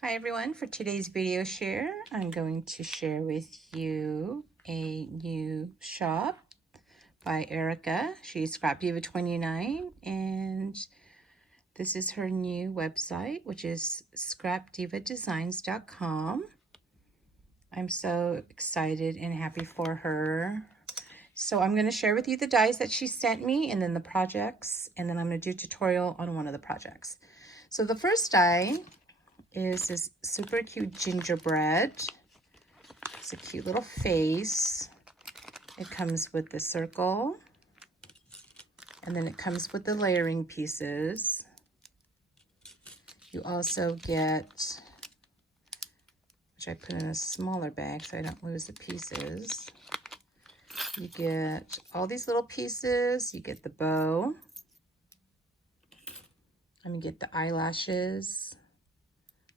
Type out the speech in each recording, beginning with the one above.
Hi everyone, for today's video share, I'm going to share with you a new shop by Erica. She's ScrapDiva 29 and this is her new website, which is scrapdivadesigns.com. I'm so excited and happy for her. So I'm going to share with you the dies that she sent me and then the projects, and then I'm going to do a tutorial on one of the projects. So the first die is this super cute gingerbread. It's a cute little face. It comes with the circle, and then it comes with the layering pieces. You also get, which I put in a smaller bag so I don't lose the pieces. You get all these little pieces. You get the bow. And you get the eyelashes,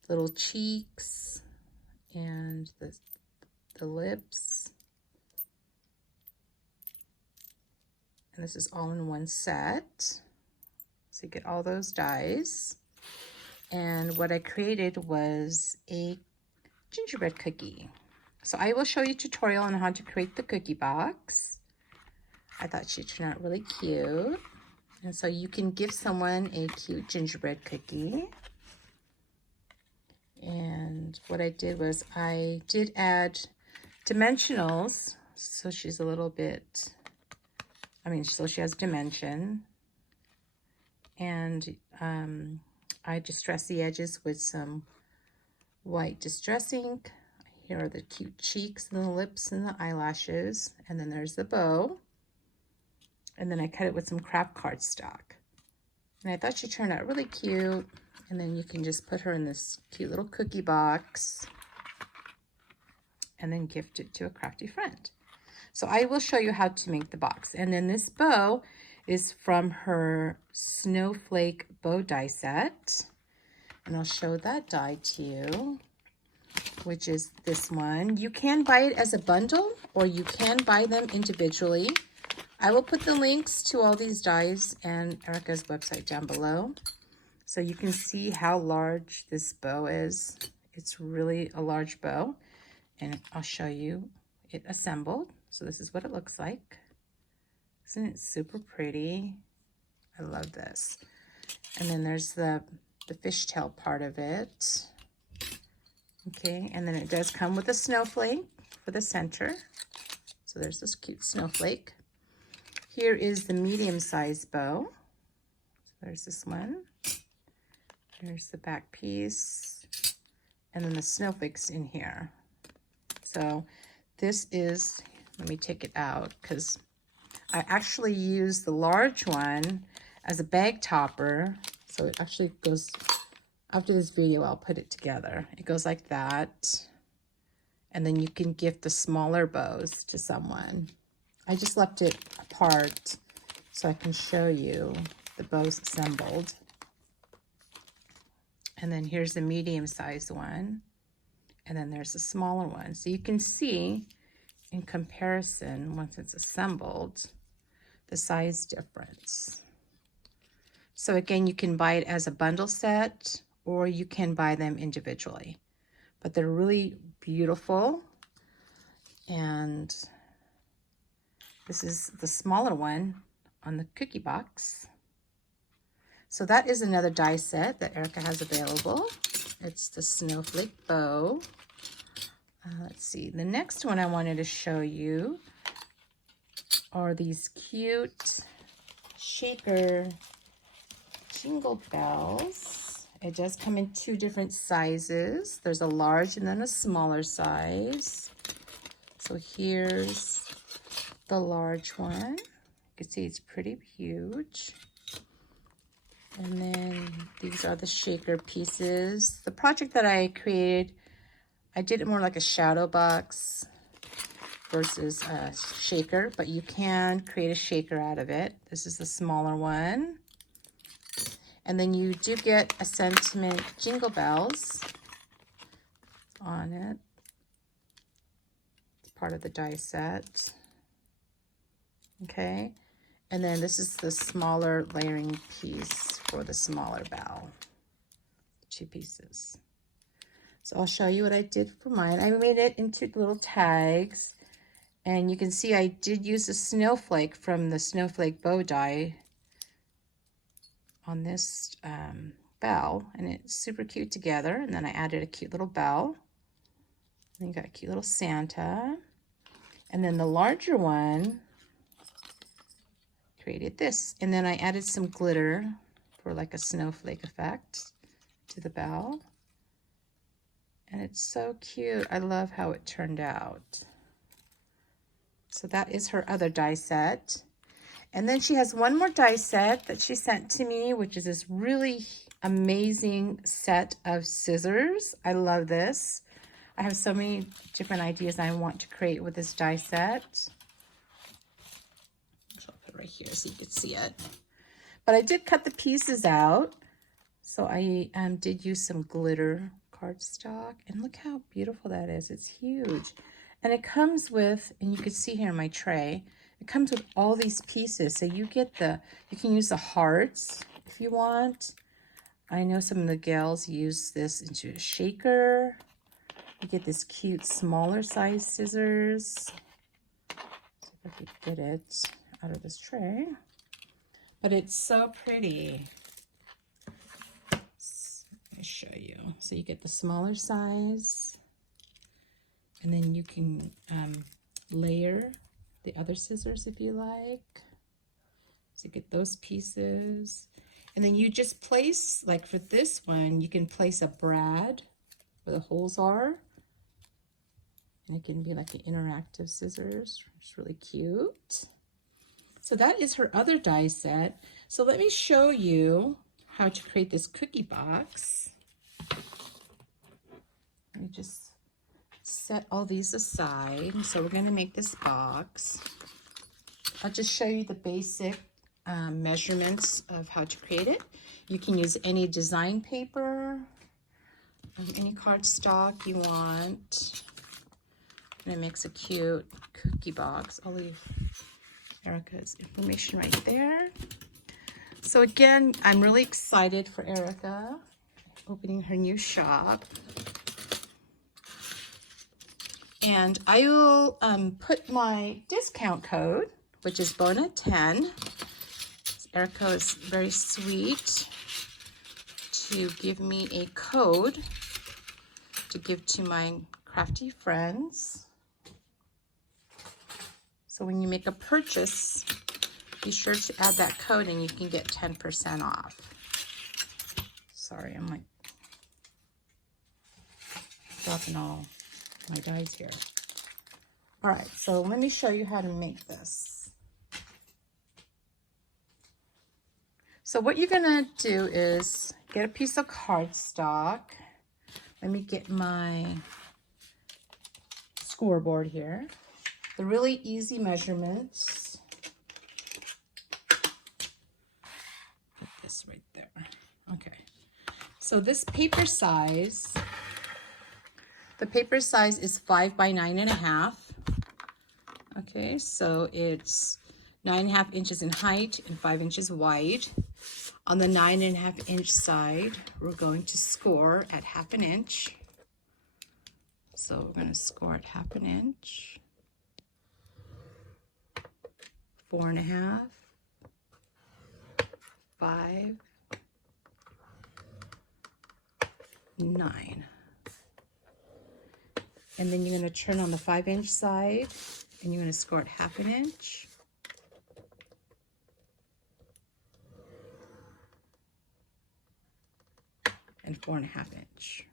little cheeks, and the lips. And this is all in one set. So you get all those dies. And what I created was a gingerbread cookie. So I will show you a tutorial on how to create the cookie box. I thought she turned out really cute. And so you can give someone a cute gingerbread cookie. And what I did was I did add dimensionals. So she's a little bit, so she has dimension. And I distress the edges with some white distress ink. Here are the cute cheeks and the lips and the eyelashes. And then there's the bow. And then I cut it with some craft cardstock. And I thought she turned out really cute. And then you can just put her in this cute little cookie box and then gift it to a crafty friend. So I will show you how to make the box. And then this bow is from her Snowflake Bow die set. And I'll show that die to you, which is this one. You can buy it as a bundle or you can buy them individually. I will put the links to all these dies and Erica's website down below so you can see how large this bow is. It's really a large bow, and I'll show you it assembled. So this is what it looks like. Isn't it super pretty? I love this. And then there's the fishtail part of it. Okay, and then it does come with a snowflake for the center. So there's this cute snowflake. Here is the medium-sized bow. So there's this one. There's the back piece. And then the snowflakes in here. So this is, let me take it out because I actually use the large one as a bag topper. So it actually goes, after this video, I'll put it together. It goes like that. And then you can gift the smaller bows to someone. I just left it apart so I can show you the bows assembled. And then here's the medium-sized one. And then there's the smaller one. So you can see in comparison, once it's assembled, the size difference. So again, you can buy it as a bundle set or you can buy them individually. But they're really beautiful. And this is the smaller one on the cookie box. So that is another die set that Erica has available. It's the Snowflake Bow. Let's see, the next one I wanted to show you are these cute shaker jingle bells. It does come in two different sizes. There's a large and then a smaller size. So here's the large one. You can see it's pretty huge. And then these are the shaker pieces. The project that I created, I did it more like a shadow box versus a shaker, but you can create a shaker out of it. This is the smaller one. And then you do get a sentiment jingle bells on it. It's part of the die set. Okay. And then this is the smaller layering piece for the smaller bow. Two pieces. So I'll show you what I did for mine. I made it into little tags. And you can see I did use a snowflake from the Snowflake Bow die on this bell. And it's super cute together. And then I added a cute little bell. And you got a cute little Santa. And then the larger one created this. And then I added some glitter for like a snowflake effect to the bell. And it's so cute. I love how it turned out. So that is her other die set. And then she has one more die set that she sent to me, which is this really amazing set of scissors. I love this. I have so many different ideas I want to create with this die set. I'll put it right here so you can see it. But I did cut the pieces out. So I did use some glitter cardstock. And look how beautiful that is. It's huge. And it comes with, and you can see here in my tray, it comes with all these pieces. So you get you can use the hearts if you want. I know some of the gals use this into a shaker. You get this cute smaller size scissors. See if I can get it out of this tray. But it's so pretty. Let me show you. So you get the smaller size. And then you can layer the other scissors if you like. So you get those pieces. And then you just place, like for this one, you can place a brad where the holes are. And it can be like an interactive scissors. It's really cute. So that is her other die set. So let me show you how to create this cookie box. Let me just set all these aside. So we're going to make this box. I'll just show you the basic measurements of how to create it. You can use any design paper, any cardstock you want. And it makes a cute cookie box. I'll leave Erica's information right there. So again, I'm really excited for Erica opening her new shop. And I will put my discount code, which is Bona10. Erica is very sweet to give me a code to give to my crafty friends. So when you make a purchase, be sure to add that code and you can get 10% off. Sorry, I'm like dropping all my dies here. All right, so let me show you how to make this. So what you're gonna do is get a piece of cardstock. Let me get my scoreboard here. The really easy measurements. Put this right there. Okay. So this paper size, the paper size is 5 by 9.5. Okay, so it's 9.5 inches in height and 5 inches wide. On the 9.5 inch side, we're going to score at 1/2 inch. So we're going to score at 1/2 inch. 4.5, 5, 9. And then you're going to turn on the 5 inch side and you're going to score at 1/2 inch. And 4.5 inch.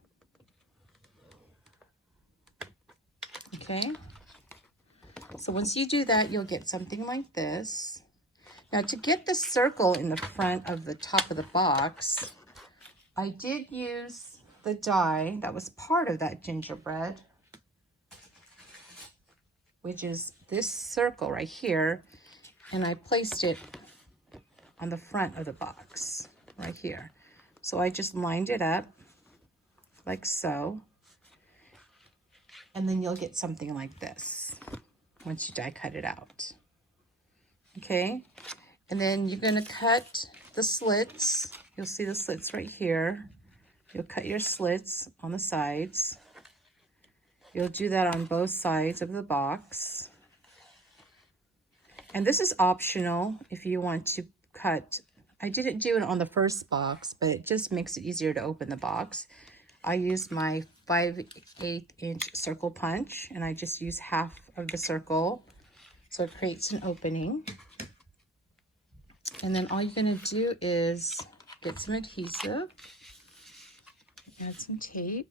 Okay. So once you do that, you'll get something like this. Now to get the circle in the front of the top of the box, I did use the die that was part of that gingerbread, which is this circle right here, and I placed it on the front of the box right here. So I just lined it up like so, and then you'll get something like this once you die cut it out. Okay, and then you're going to cut the slits. You'll see the slits right here. You'll cut your slits on the sides. You'll do that on both sides of the box. And this is optional if you want to cut. I didn't do it on the first box, but it just makes it easier to open the box. I used my 5/8 inch circle punch, and I just use half of the circle, so it creates an opening. And then all you're going to do is get some adhesive, add some tape.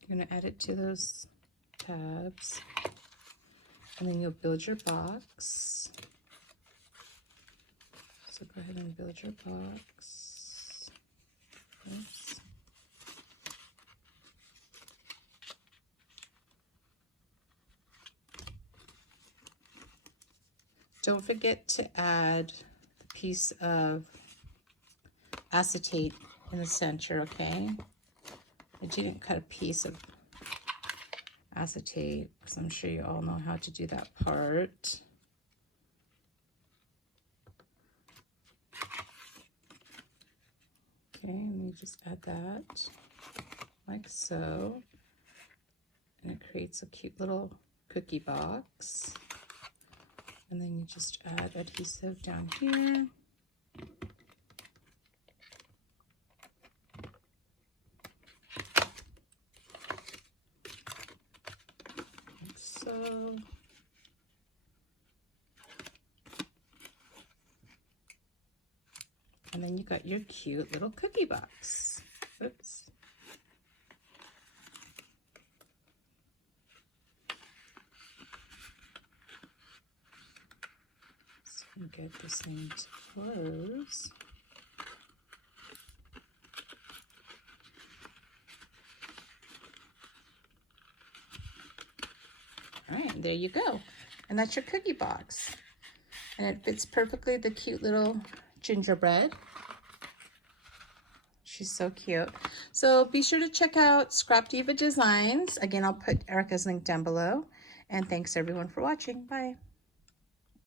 You're going to add it to those tabs, and then you'll build your box. So go ahead and build your box. Oops. Don't forget to add a piece of acetate in the center, okay? I didn't cut a piece of acetate because I'm sure you all know how to do that part. Okay, let me just add that like so. And it creates a cute little cookie box. And then you just add adhesive down here. Like so. And then you got your cute little cookie box. Oops. So get this thing to close. All right, there you go. And that's your cookie box. And it fits perfectly the cute little gingerbread. She's so cute. So be sure to check out ScrapDiva Designs. Again, I'll put Erica's link down below. And thanks everyone for watching. Bye.